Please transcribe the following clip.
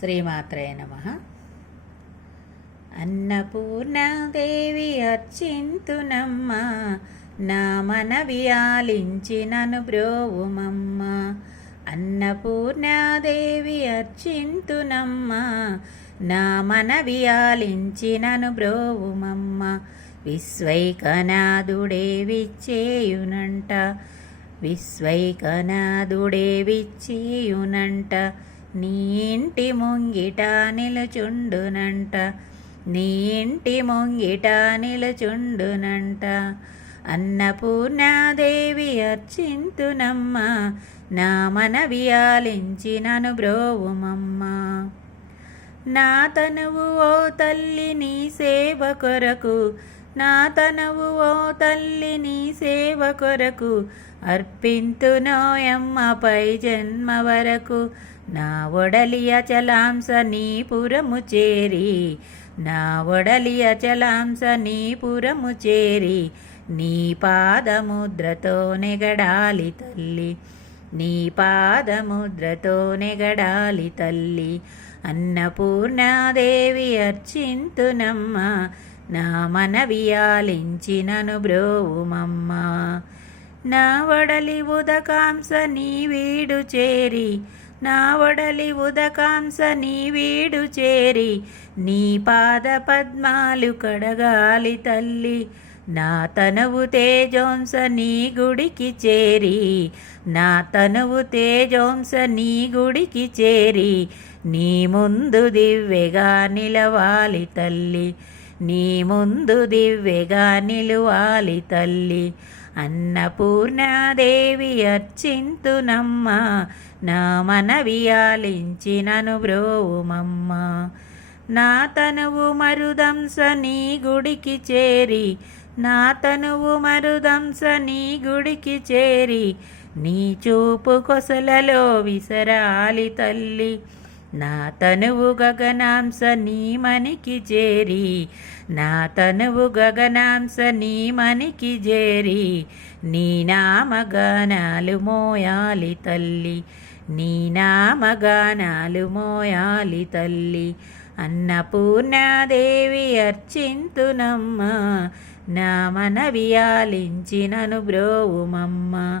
శ్రీమాత్రే నమ. అన్నపూర్ణాదేవి అర్చింతునమ్మ నా మనవి ఆలించినను బ్రోవుమమ్మ. అన్నపూర్ణాదేవి అర్చింతునమ్మ నా మనవి ఆలించినను బ్రోవుమమ్మ. విశ్వైకనాథుడే విచ్చేయునంట విశ్వైకనాథుడే విచ్చేయునంట నీ ఇంటి ముంగిట నిలుచుండునంట. నీ ఇంటి ముంగిట నిలుచుండునంట. అన్నపూర్ణాదేవి అర్చింతునమ్మ నా మనవి ఆలించినను బ్రోవుమమ్మ. నా తనువు ఓ తల్లి నీ సేవ కొరకు నా తనవు ఓ తల్లి నీ సేవ కొరకు అర్పింతునోయమ్మపై జన్మ వరకు. నా ఒడలి అచలాంస నీ పురము చేరి నా ఒడలి అచలాంస నీ పురము చేరి నీ పాదముద్రతో నెగడాలి తల్లి నీ పాదముద్రతో నెగడాలి తల్లి. అన్నపూర్ణాదేవి అర్చింతునమ్మ నా మనవి ఆలించినను బ్రోవుమమ్మ. నా వడలి ఉదకాంస నీ వీడు చేరి. నా వడలి ఉదకాంస నీ వీడు చేరి. నీ పాద పద్మాలు కడగాలి తల్లి. నా తనువు తేజోంస నీ గుడికి చేరి. నా తనువు తేజోంస నీ గుడికి చేరి. నీ ముందు దివ్యగా నిలవాలి తల్లి. నీ ముందు దివ్యగా నిలువాలి తల్లి. అన్నపూర్ణాదేవి అర్చింతునమ్మ నా మనవి ఆలించినను బ్రోవుమమ్మ. నా తనువు మరుదంస నీ గుడికి చేరి నా తనువు మరుదంస నీ గుడికి చేరి నీ చూపు కొసలలో విసరాలి తల్లి. నా తనువు గగనాంస నీమనికి చేరి నా తనువు గగనాంస నీమనికి చేరి నీ నామగానాలు మోయాలి తల్లి నీ నామగానాలు మోయాలి తల్లి. అన్నపూర్ణాదేవి అర్చింతునమ్మ నా మనవి ఆలించినను బ్రోవుమమ్మ.